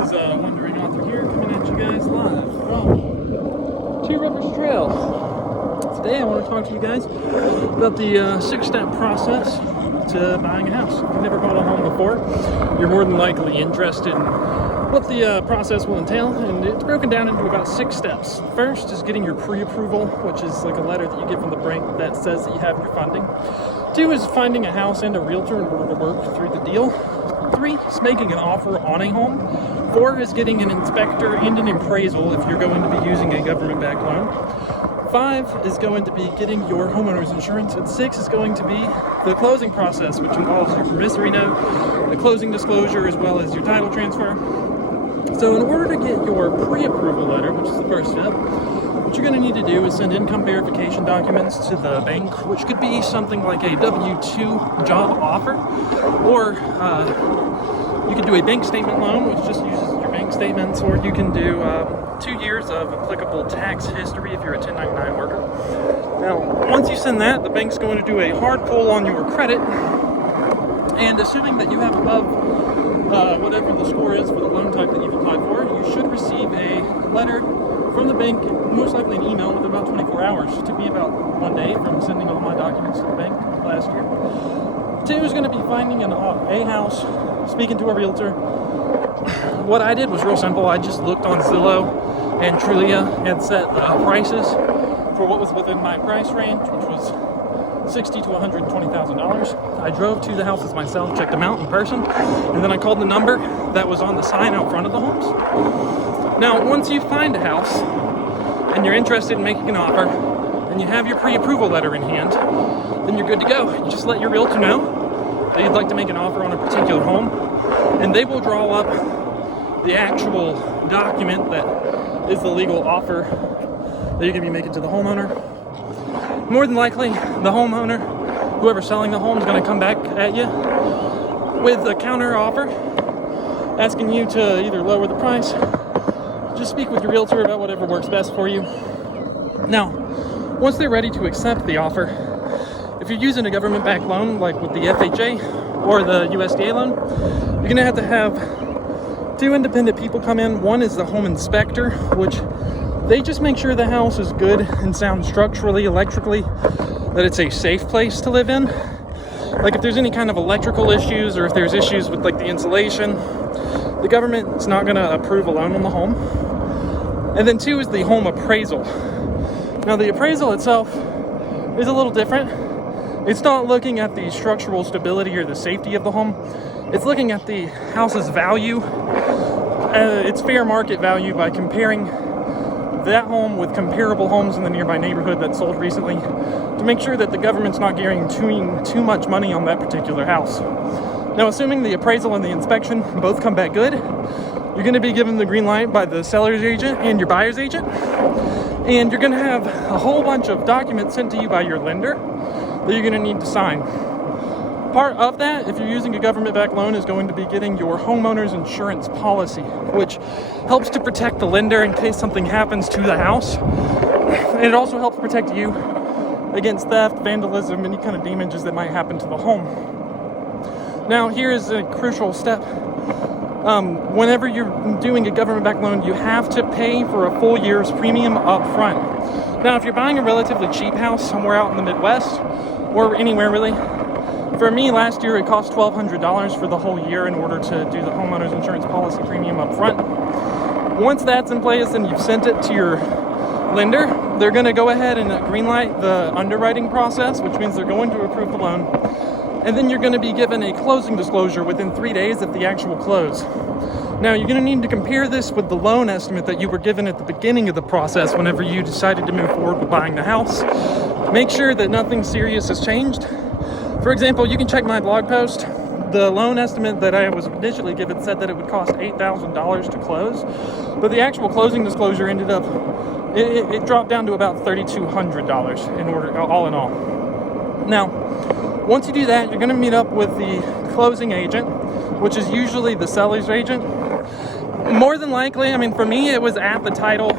This is Wandering Author here, coming at you guys live from Two Rivers Trail. Today I want to talk to you guys about the 6-step process to buying a house. If you've never bought a home before, you're more than likely interested in what the process will entail, and it's broken down into about 6 steps. First is getting your pre-approval, which is like a letter that you get from the bank that says that you have your funding. 2 is finding a house and a realtor in order to work through the deal. 3 is making an offer on a home. 4 is getting an inspector and an appraisal if you're going to be using a government-backed loan. 5 is going to be getting your homeowner's insurance, and 6 is going to be the closing process, which involves your promissory note, the closing disclosure, as well as your title transfer. So in order to get your pre-approval letter, which is the first step, what you're going to need to do is send income verification documents to the bank, which could be something like a W-2 job offer, or you could do a bank statement loan, which just uses your bank statements, or you can do 2 years of applicable tax history if you're a 1099 worker. Now, once you send that, the bank's going to do a hard pull on your credit, and assuming that you have above whatever the score is for the loan type that you've applied for, you should receive a letter from the bank, most likely an email, within about 24 hours. It took me about 1 day from sending all my documents to the bank last year. 2 is going to be finding a house, speaking to a realtor. What I did was real simple. I just looked on Zillow and Trulia and set prices for what was within my price range, which was $60,000 to $120,000. I drove to the houses myself, checked them out in person, and then I called the number that was on the sign out front of the homes. Now, once you find a house and you're interested in making an offer and you have your pre-approval letter in hand, then you're good to go. You just let your realtor know that you'd like to make an offer on a particular home, and they will draw up the actual document that is the legal offer that you're going to be making to the homeowner. More than likely, the homeowner, whoever's selling the home, is going to come back at you with a counter offer, asking you to either lower the price, just speak with your realtor about whatever works best for you. Now, once they're ready to accept the offer, if you're using a government-backed loan, like with the FHA or the USDA loan, you're going to have 2 independent people come in. One is the home inspector, which they just make sure the house is good and sound structurally, electrically, that it's a safe place to live in. Like if there's any kind of electrical issues, or if there's issues with like the insulation, the government's not going to approve a loan on the home. And then 2 is the home appraisal. Now the appraisal itself is a little different. It's not looking at the structural stability or the safety of the home. It's looking at the house's value, its fair market value, by comparing that home with comparable homes in the nearby neighborhood that sold recently, to make sure that the government's not guaranteeing too much money on that particular house. Now, assuming the appraisal and the inspection both come back good, you're going to be given the green light by the seller's agent and your buyer's agent, and you're going to have a whole bunch of documents sent to you by your lender that you're going to need to sign. Part of that, if you're using a government-backed loan, is going to be getting your homeowner's insurance policy, which helps to protect the lender in case something happens to the house. And it also helps protect you against theft, vandalism, any kind of damages that might happen to the home. Now, here is a crucial step. Whenever you're doing a government-backed loan, you have to pay for a full year's premium up front. Now, if you're buying a relatively cheap house somewhere out in the Midwest, or anywhere really, for me, last year, it cost $1,200 for the whole year in order to do the homeowner's insurance policy premium up front. Once that's in place and you've sent it to your lender, they're going to go ahead and greenlight the underwriting process, which means they're going to approve the loan. And then you're going to be given a closing disclosure within 3 days of the actual close. Now, you're going to need to compare this with the loan estimate that you were given at the beginning of the process whenever you decided to move forward with buying the house. Make sure that nothing serious has changed. For example, you can check my blog post. The loan estimate that I was initially given said that it would cost $8,000 to close, but the actual closing disclosure ended up, it dropped down to about $3,200 in order, all in all. Now, once you do that, you're going to meet up with the closing agent, which is usually the seller's agent. More than likely, for me, it was at the title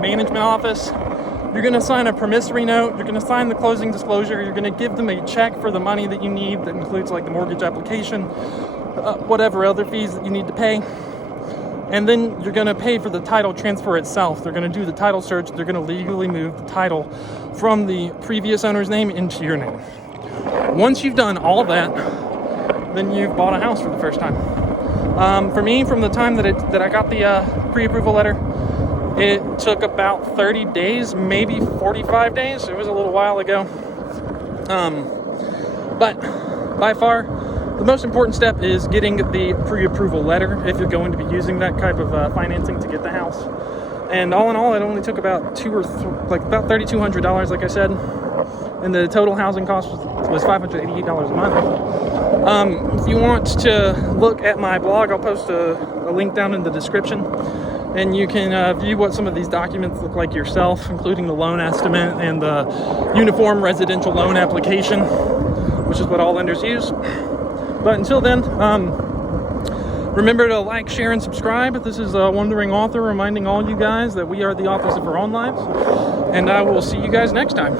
management office. You're going to sign a promissory note. You're going to sign the closing disclosure. You're going to give them a check for the money that you need that includes like the mortgage application, whatever other fees that you need to pay. And then you're going to pay for the title transfer itself. They're going to do the title search. They're going to legally move the title from the previous owner's name into your name. Once you've done all that, then you've bought a house for the first time. For me, from the time that I got the pre-approval letter, it took about 30 days, maybe 45 days. It was a little while ago. But by far, the most important step is getting the pre-approval letter if you're going to be using that type of financing to get the house. And all in all, it only took about about $3,200, like I said. And the total housing cost was $588 a month. If you want to look at my blog, I'll post a link down in the description. And you can view what some of these documents look like yourself, including the loan estimate and the uniform residential loan application, which is what all lenders use. But until then, remember to like, share, and subscribe. This is a Wandering Author reminding all you guys that we are the authors of our own lives. And I will see you guys next time.